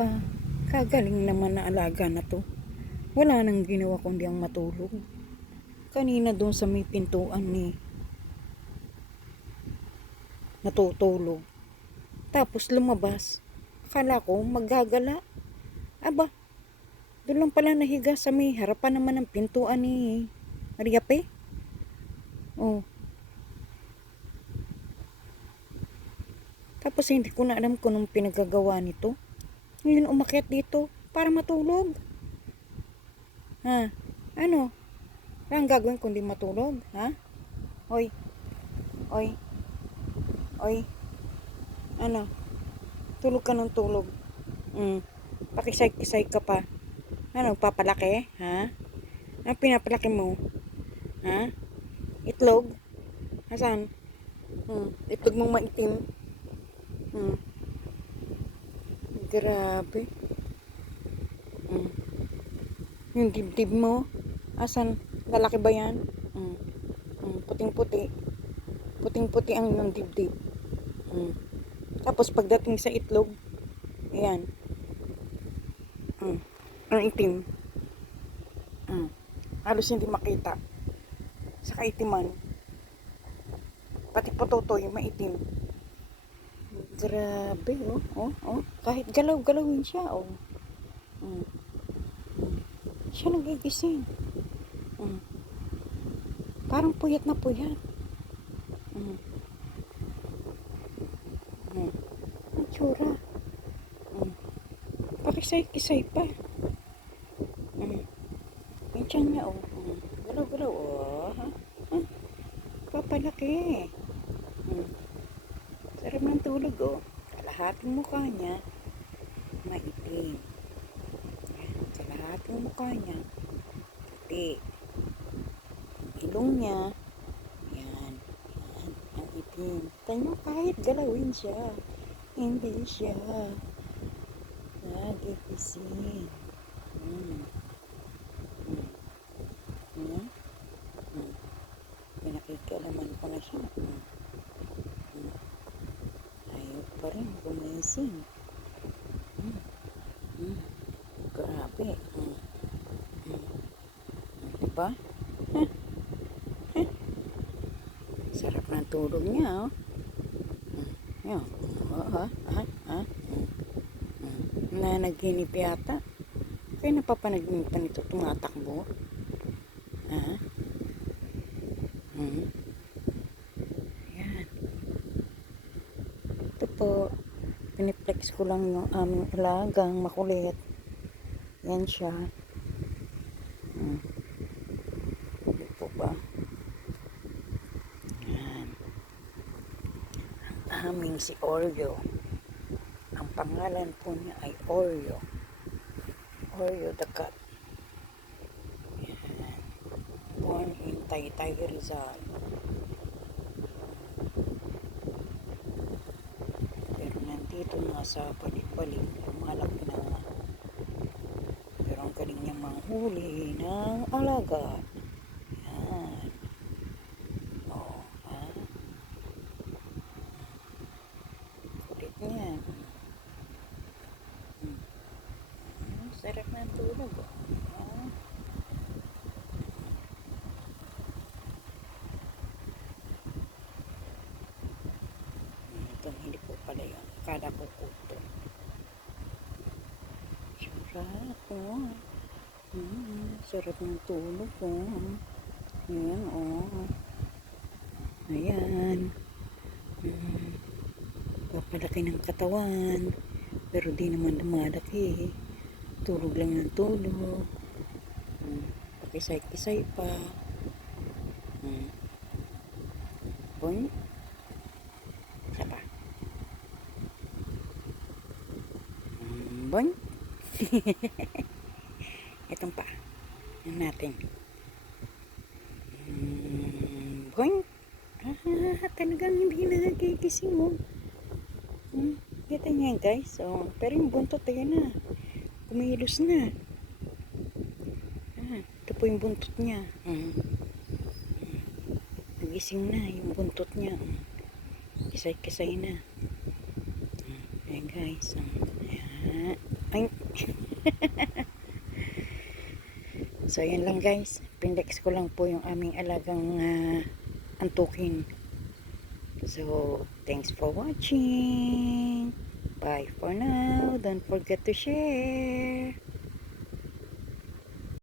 Aba, kagaling naman na alaga na to. Wala nang ginawa kundi ang matulog. Kanina doon sa may pintuan ni natutulog. Tapos lumabas. Akala ko maggagala. Aba, doon lang pala nahiga sa may harapan naman ng pintuan ni Mariape. Oh. Tapos hindi ko na alam kung anong pinagagawa nito. Ngayon umakyat dito para matulog. Ha? Ano? Ang gagawin kundi matulog? Ha? Oy. Oy. Oy. Ano? Tulog ka ng tulog. Pakisay-kisay ka pa. Ano? Papalaki? Ha? Ano pinapalaki mo? Ha? Itlog? Asan? Itlog mong maitim? Grabe. Yung dibdib mo? Asan? Lalaki ba yan? Puting-puti. Puting-puti ang yung dibdib. Tapos pagdating sa itlog, ayan. Ang itim. Halos hindi makita. Sa kaitiman. Pati pototoy, maitim. Grabe, oh. Kahit galaw-galawin siya, oh. Siya nagigising. Parang puyat na puyat. Ang tsura. Pakisay-kisay pa. Yung tiyan niya, oh. Galaw-galaw, oh. Papalaki. Sarap ng tulog, oh. Kalahating mukha niya, maitim. Kalahating mukha niya, puti. Ilong niya, yan. Ang itim. Tanyo kahit galawin siya, hindi siya nagigising. Pinakikialaman ko na siya. Ayaw pa rin gumising. Grabe. Diba? Sarap ng tulog niya, oh. Yan. Nanaginip yata. Kaya napapanaginipan ito tumatakbo. Yan. Ito po. Piniplex ko lang yung aming alagang makulit. Yan siya. Hindi po ba? Yan. Ang aming si Oreo. Ang pangalan po niya ay Oreo. Oreo the cat. Yan. Born in Taytay, Rizal. Pero nandito nga sa balik-balik, lumalaki na nga. Pero ang galing niya manghuli ng alaga. Yan. Oh, ha? Kulit niya. Sarap ng tulog, oh. Itong hindi po pala yun. Akala ko kuto. Sarap, oh. Sarap ng tulog, oh. Ayan, oh. Ayan. Papalaki ng katawan. Pero di naman lumalaki. Tulog lang ng tulog. Pakisay-kisay pa. Boing. Isa pa. Boing. Itong pa. Yan natin. Boing. Talagang hindi nagigising mo. Kita niya guys. So, pero yung buntot ayun na. Kumilos na. Ito po yung buntot niya. Nagising na yung buntot niya. Kisay-kisay na. Ayan guys. Ayan. Ay. So, yun lang guys. Pindex ko lang po yung aming alagang antukin. So, thanks for watching. Bye for now. Don't forget to share.